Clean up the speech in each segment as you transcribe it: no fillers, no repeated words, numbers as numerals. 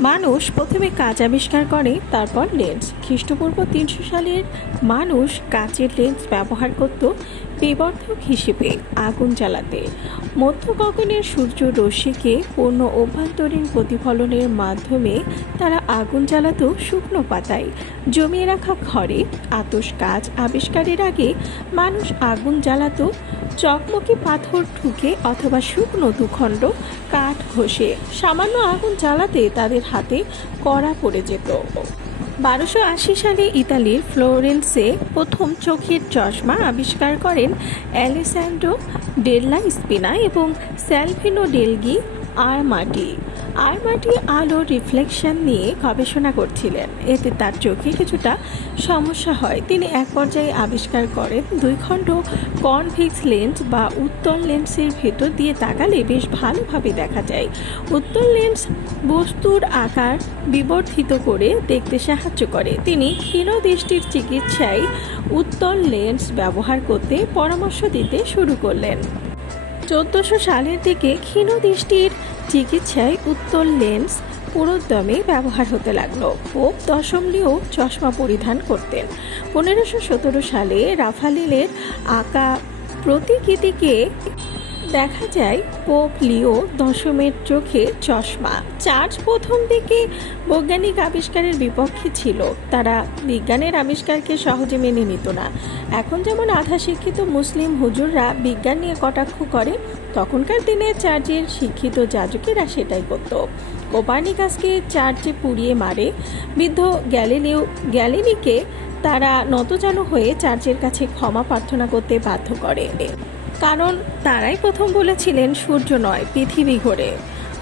মানুষ প্রথমে কাঁচ আবিষ্কার করে, তারপর লেন্স। খ্রিস্টপূর্ব 300 সালের মানুষ কাচের লেন্স ব্যবহার করত বিবর্ধক হিসেবে আগুন জ্বালাতে। মধ্য গগনের সূর্য রশ্মিকে পূর্ণ অভ্যন্তরীণ প্রতিফলনের মাধ্যমে তারা আগুন জ্বালাতো শুকনো পাতায়। জমিয়ে রাখা ঘরে আতশ কাচ আবিষ্কারের আগে মানুষ আগুন জ্বালাতো চকমকি পাথর ঠুকে অথবা শুকনো দুখণ্ড কাঠ ঘষে। সামান্য আগুন জ্বালাতে তাদের হাতে কড়া পড়ে যেত। 1280 সালে ইতালির ফ্লোরেন্সে প্রথম চোখের চশমা আবিষ্কার করেন অ্যালেসান্ড্রো ডেল্লা স্পিনা এবং স্যালভিনো ডেলগি আরমাটি। আলোর রিফ্লেকশন নিয়ে গবেষণা করছিলেন, এতে তার চোখে কিছুটা সমস্যা হয়। তিনি এক পর্যায়ে আবিষ্কার করেন দুই খণ্ড কনভেক্স লেন্স বা উত্তল লেন্সের ভেতর দিয়ে তাকালে বেশ ভালোভাবে দেখা যায়। উত্তল লেন্স বস্তুর আকার বিবর্ধিত করে দেখতে সাহায্য করে। তিনি ক্ষীণ দৃষ্টির চিকিৎসায় উত্তল লেন্স ব্যবহার করতে পরামর্শ দিতে শুরু করলেন। 1400 সালের দিকে ক্ষীণ দৃষ্টির চিকিৎসায় উত্তল লেন্স পুরোদমে ব্যবহার হতে লাগলো। পোপ দশম লিও চশমা পরিধান করতেন। 1517 সালে রাফায়েলের আঁকা প্রতিকৃতিকে দেখা যায় পোপ লিও দশমের চোখে চশমা। চার্চ প্রথম দিকে বৈজ্ঞানিক আবিষ্কারের বিপক্ষে ছিল, তারা বিজ্ঞানের আবিষ্কারকে সহজে মেনে নিত না। এখন যেমন আধা শিক্ষিত মুসলিম হুজুররা বিজ্ঞান নিয়ে কটাক্ষ করে, তখনকার দিনে চার্চের শিক্ষিত যাজকেরা সেটাই করত। কোপার্নিকাসকে চার্চে পুড়িয়ে মারে। বৃদ্ধ গ্যালিলিকে তারা নতজানু হয়ে চার্চের কাছে ক্ষমা প্রার্থনা করতে বাধ্য করে, কারণ তারাই প্রথম বলেছিলেন সূর্য নয় পৃথিবী ঘোরে।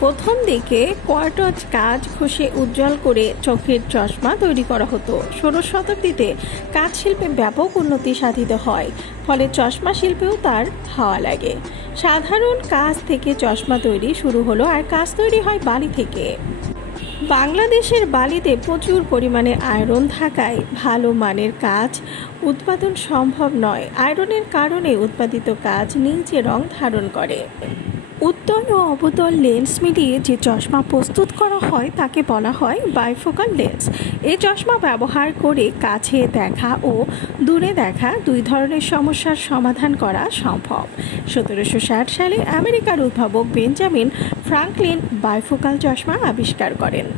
প্রথম দিকে কোয়ার্টজ কাঁচ ঘষে উজ্জ্বল করে চোখের চশমা তৈরি করা হতো। 16 শতাব্দীতে কাঁচ শিল্পে ব্যাপক উন্নতি সাধিত হয়, ফলে চশমা শিল্পেও তার হাওয়া লাগে। সাধারণ কাঁচ থেকে চশমা তৈরি শুরু হলো, আর কাঁচ তৈরি হয় বালি থেকে। বাংলাদেশের বালিতে প্রচুর পরিমাণে আয়রন থাকায় ভালো মানের কাঁচ উৎপাদন সম্ভব নয়। আয়রনের কারণে উৎপাদিত কাঁচ নীলচে রং ধারণ করে। উত্তল ও অবতল লেন্স মিলিয়ে যে চশমা প্রস্তুত করা হয় তাকে বলা হয় বাইফোকাল লেন্স। এই চশমা ব্যবহার করে কাছে দেখা ও দূরে দেখা দুই ধরনের সমস্যার সমাধান করা সম্ভব। 1760 সালে আমেরিকার উদ্ভাবক বেঞ্জামিন ফ্রাঙ্কলিন বাইফোকাল চশমা আবিষ্কার করেন।